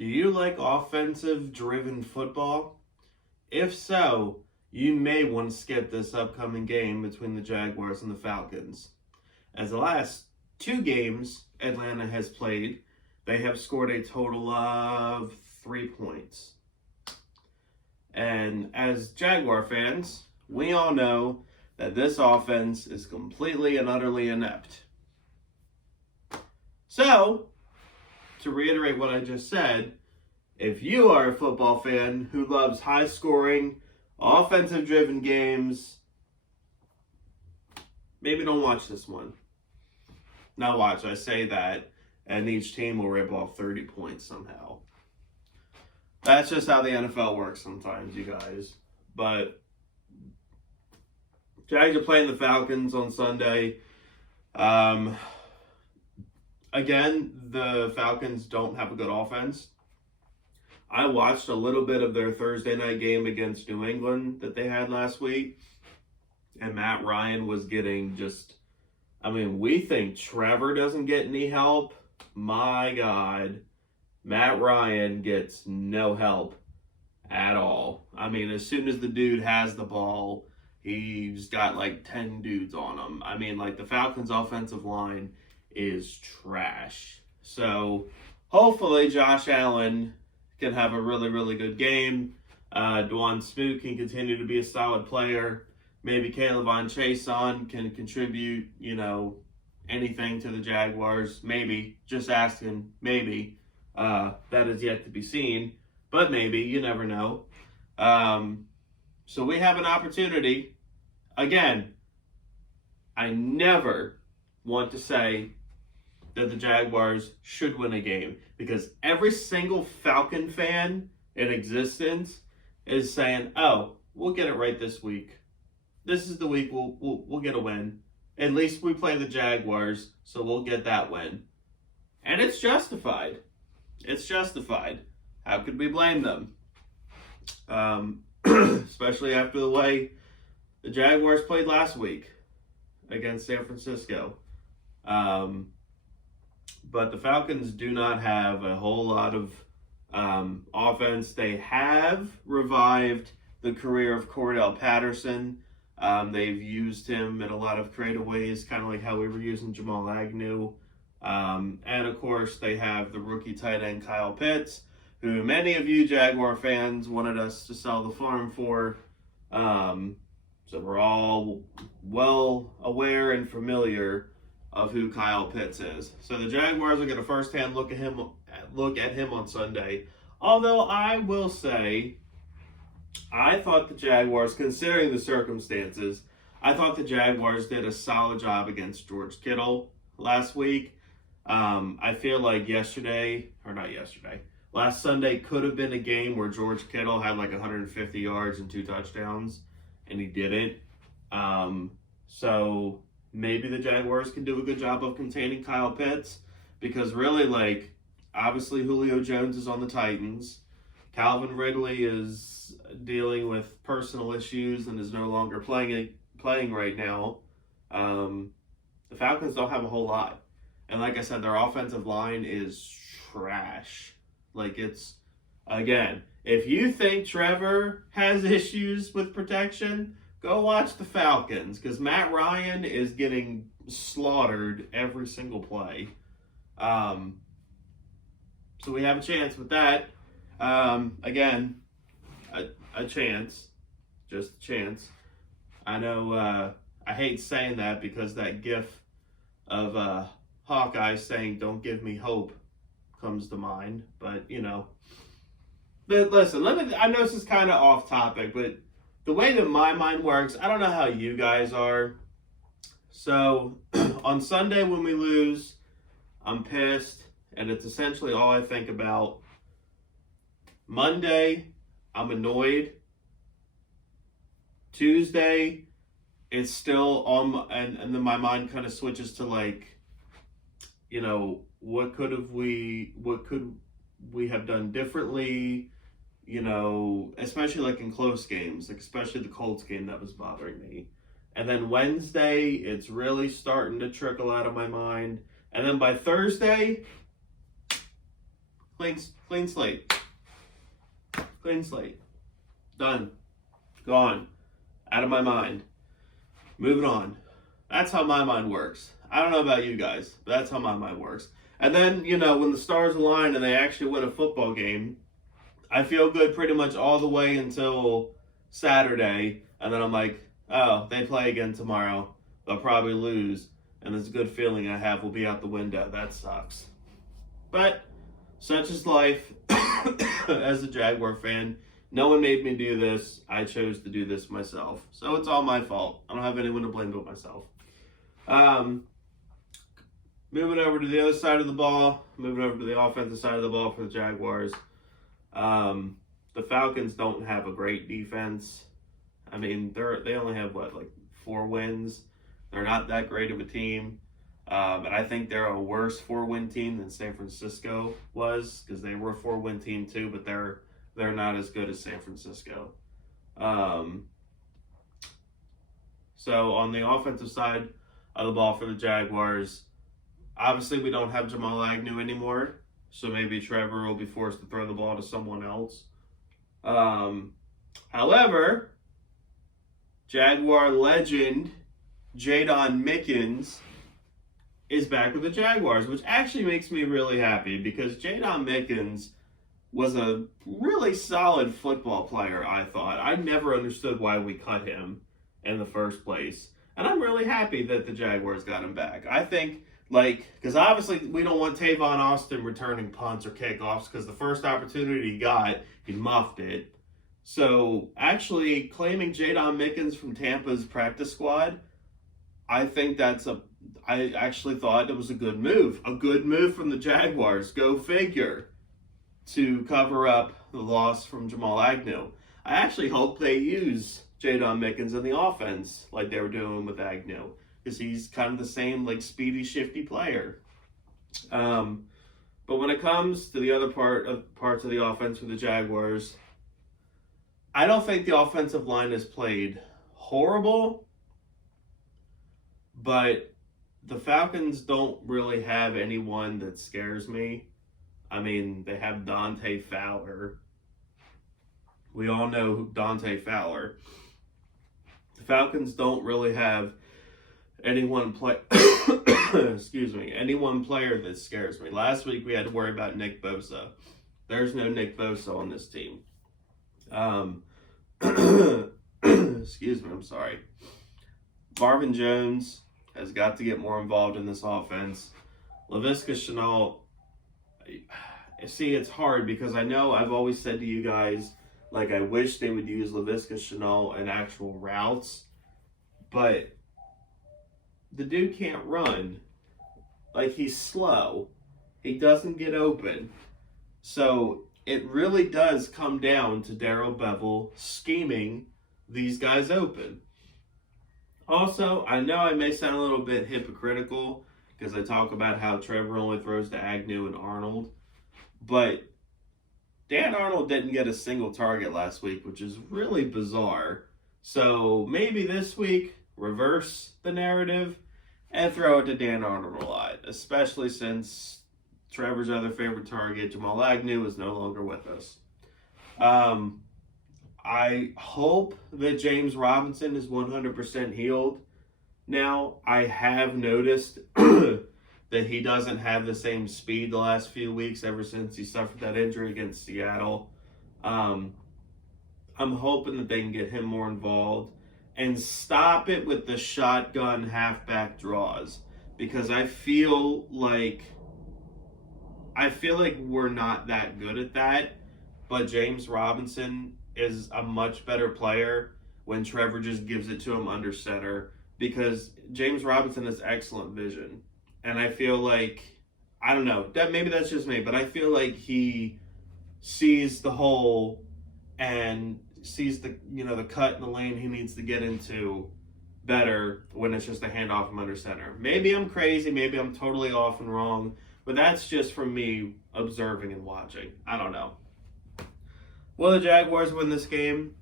Do you like offensive-driven football? If so, you may want to skip this upcoming game between the Jaguars and the Falcons. As the last two games Atlanta has played, they have scored a total of 3 points. And as Jaguar fans, we all know that this offense is completely and utterly inept. So, to reiterate what I just said, if you are a football fan who loves high-scoring, offensive-driven games, maybe don't watch this one. Now watch, I say that, and each team will rip off 30 points somehow. That's just how the NFL works sometimes, you guys. But Jags are playing the Falcons on Sunday. Again, the Falcons don't have a good offense. I watched a little bit of their Thursday night game against New England that they had last week. And Matt Ryan was getting we think Trevor doesn't get any help. My God, Matt Ryan gets no help at all. As soon as the dude has the ball, he's got like 10 dudes on him. The Falcons' offensive line is trash. So hopefully Josh Allen can have a really, really good game. Dwan Smoot can continue to be a solid player. Maybe Kayvon Chason can contribute, anything to the Jaguars. Maybe. Just asking. Maybe. That is yet to be seen. But maybe. You never know. So we have an opportunity. Again, I never want to say that the Jaguars should win a game, because every single Falcon fan in existence is saying, "Oh, we'll get it right this week. This is the week we'll get a win. At least we play the Jaguars, so we'll get that win." And it's justified. It's justified. How could we blame them? Especially after the way the Jaguars played last week against San Francisco. But the Falcons do not have a whole lot of offense. They have revived the career of Cordell Patterson. They've used him in a lot of creative ways, kind of like how we were using Jamal Agnew. And of course, they have the rookie tight end Kyle Pitts, who many of you Jaguar fans wanted us to sell the farm for. So we're all well aware and familiar of who Kyle Pitts is. So the Jaguars will get a first-hand look at him on Sunday. Although I will say, I thought the Jaguars, considering the circumstances, I thought the Jaguars did a solid job against George Kittle last week. I feel like last Sunday could have been a game where George Kittle had like 150 yards and 2 touchdowns, and he didn't. So maybe the Jaguars can do a good job of containing Kyle Pitts, because really, obviously Julio Jones is on the Titans. Calvin Ridley is dealing with personal issues and is no longer playing right now. The Falcons don't have a whole lot. And like I said, their offensive line is trash. If you think Trevor has issues with protection, go watch the Falcons, because Matt Ryan is getting slaughtered every single play. So we have a chance with that. Again, a chance. Just a chance. I know I hate saying that, because that gif of Hawkeye saying, "Don't give me hope," comes to mind. But, But listen, I know this is kind of off topic, but the way that my mind works, I don't know how you guys are. So on Sunday when we lose, I'm pissed, and it's essentially all I think about. Monday, I'm annoyed. Tuesday, it's still on, and then my mind kind of switches to what could we have done differently? Especially in close games, especially the Colts game that was bothering me. And then Wednesday, it's really starting to trickle out of my mind. And then by Thursday, Clean slate. Clean slate. Done. Gone. Out of my mind. Moving on. That's how my mind works. I don't know about you guys, but that's how my mind works. And then, when the stars align and they actually win a football game, I feel good pretty much all the way until Saturday. And then I'm like, oh, they play again tomorrow. They'll probably lose. And this good feeling I have will be out the window. That sucks. But such is life as a Jaguar fan. No one made me do this. I chose to do this myself. So it's all my fault. I don't have anyone to blame but myself. Moving over to the other side of the ball. Moving over to the offensive side of the ball for the Jaguars. The Falcons don't have a great defense. I mean, they only have, 4 wins. They're not that great of a team. And I think they're a worse 4-win team than San Francisco was, because they were a 4-win team too, but they're not as good as San Francisco. So on the offensive side of the ball for the Jaguars, obviously we don't have Jamal Agnew anymore, so maybe Trevor will be forced to throw the ball to someone else. However, Jaguar legend Jadon Mickens is back with the Jaguars, which actually makes me really happy because Jadon Mickens was a really solid football player, I thought. I never understood why we cut him in the first place. And I'm really happy that the Jaguars got him back. I think, because obviously we don't want Tavon Austin returning punts or kickoffs because the first opportunity he got, he muffed it. So actually claiming Jadon Mickens from Tampa's practice squad, I think I actually thought it was a good move. A good move from the Jaguars. Go figure. To cover up the loss from Jamal Agnew. I actually hope they use Jadon Mickens in the offense like they were doing with Agnew, because he's kind of the same speedy, shifty player. But when it comes to the other parts of the offense for the Jaguars, I don't think the offensive line has played horrible, but the Falcons don't really have anyone that scares me. I mean, they have Dante Fowler. We all know Dante Fowler. The Falcons don't really have anyone anyone player that scares me. Last week we had to worry about Nick Bosa. There's no Nick Bosa on this team. Excuse me, I'm sorry. Marvin Jones has got to get more involved in this offense. Laviska Shenault, see, it's hard because I know I've always said to you guys, I wish they would use Laviska Shenault in actual routes, but the dude can't run. He's slow. He doesn't get open. So it really does come down to Darrell Bevell scheming these guys open. Also, I know I may sound a little bit hypocritical because I talk about how Trevor only throws to Agnew and Arnold, but Dan Arnold didn't get a single target last week, which is really bizarre. So maybe this week, reverse the narrative and throw it to Dan Arnold a lot, especially since Trevor's other favorite target, Jamal Agnew, is no longer with us. I hope that James Robinson is 100% healed. Now, I have noticed that he doesn't have the same speed the last few weeks ever since he suffered that injury against Seattle. I'm hoping that they can get him more involved and stop it with the shotgun halfback draws, because I feel like we're not that good at that, but James Robinson is a much better player when Trevor just gives it to him under center, because James Robinson has excellent vision. And I feel like, I don't know, maybe that's just me, but I feel like he sees the hole and sees the cut in the lane he needs to get into better when it's just a handoff from under center. Maybe I'm crazy, maybe I'm totally off and wrong, but that's just from me observing and watching. I don't know. Will the Jaguars win this game?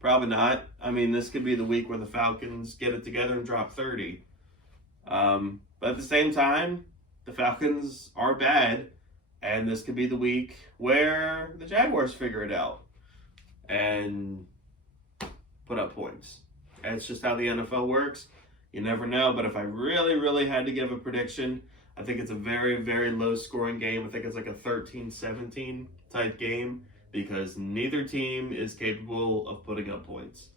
Probably not. I mean, this could be the week where the Falcons get it together and drop 30. But at the same time, the Falcons are bad, and this could be the week where the Jaguars figure it out and put up points. And it's just how the NFL works. You never know, but if I really, really had to give a prediction, I think it's a very, very low-scoring game. I think it's like a 13-17 type game because neither team is capable of putting up points.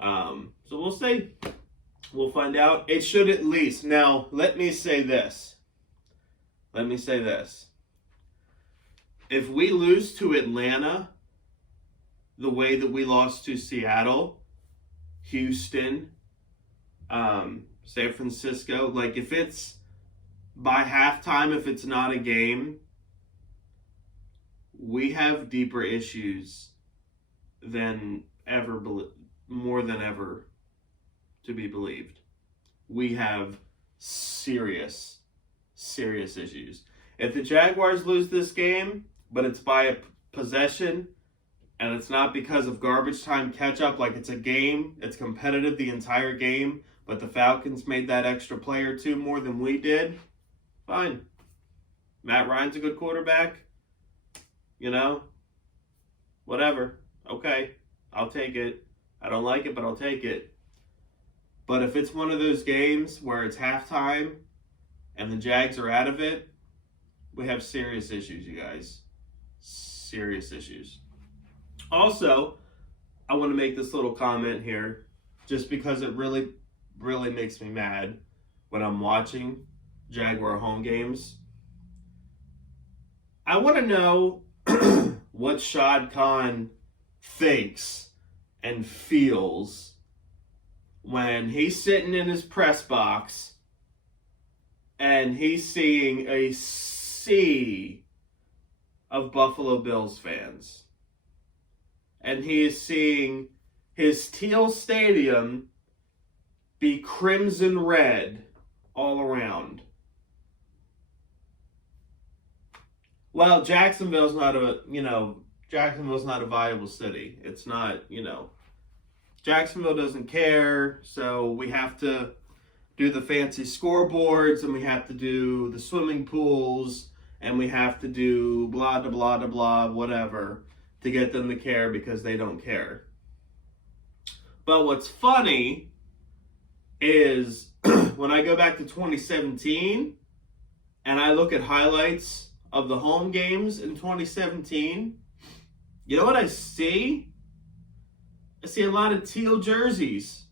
So we'll see. We'll find out. It should at least. Now, let me say this. If we lose to Atlanta the way that we lost to Seattle, Houston, San Francisco, like if it's by halftime, if it's not a game, we have deeper issues than ever, more than ever to be believed. We have serious issues. If the Jaguars lose this game, but it's by a possession, and it's not because of garbage time catch-up, like it's a game, it's competitive the entire game, but the Falcons made that extra play or two more than we did, fine. Matt Ryan's a good quarterback. Whatever. Okay, I'll take it. I don't like it, but I'll take it. But if it's one of those games where it's halftime and the Jags are out of it, we have serious issues, you guys. Serious issues. Also, I want to make this little comment here just because it really, really makes me mad when I'm watching Jaguar home games. I want to know what Shad Khan thinks and feels when he's sitting in his press box and he's seeing a sea of Buffalo Bills fans. And he is seeing his teal stadium be crimson red all around. Well, Jacksonville's not a viable city. It's not, Jacksonville doesn't care, so we have to do the fancy scoreboards, and we have to do the swimming pools, and we have to do blah, blah, blah, blah, blah, whatever, to get them to care because they don't care. But what's funny is when I go back to 2017 and I look at highlights of the home games in 2017, you know what I see? I see a lot of teal jerseys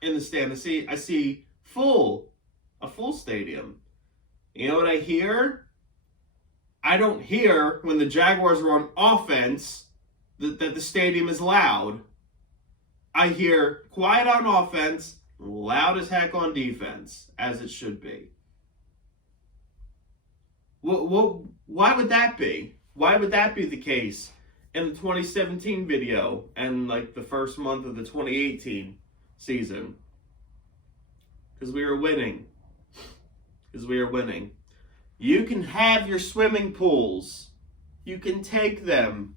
in the stand. I see a full stadium. You know what I hear? I don't hear when the Jaguars are on offense that the stadium is loud. I hear quiet on offense, loud as heck on defense, as it should be. Why would that be? Why would that be the case in the 2017 video and like the first month of the 2018 season? Because we were winning. You can have your swimming pools. You can take them.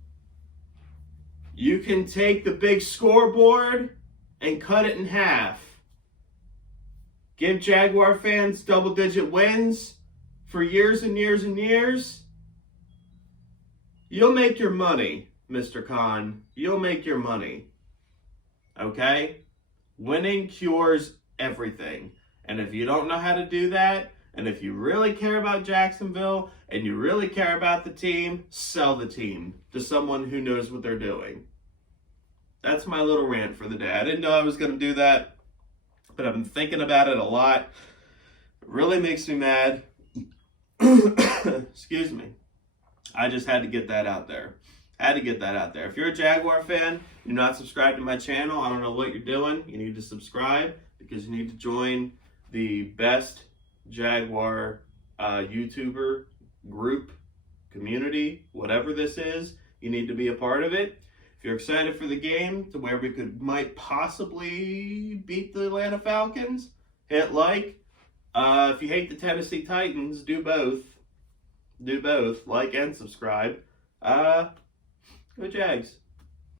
You can take the big scoreboard and cut it in half. Give Jaguar fans double-digit wins for years and years and years. You'll make your money, Mr. Khan. You'll make your money. Okay? Winning cures everything. And if you don't know how to do that, and if you really care about Jacksonville, and you really care about the team, sell the team to someone who knows what they're doing. That's my little rant for the day. I didn't know I was going to do that, but I've been thinking about it a lot. It really makes me mad. Excuse me. I just had to get that out there. If you're a Jaguar fan, you're not subscribed to my channel, I don't know what you're doing. You need to subscribe because you need to join the best Jaguar YouTuber group, community, whatever this is. You need to be a part of it. If you're excited for the game to where we might possibly beat the Atlanta Falcons, hit like. If you hate the Tennessee Titans, do both. Like and subscribe. Go Jags.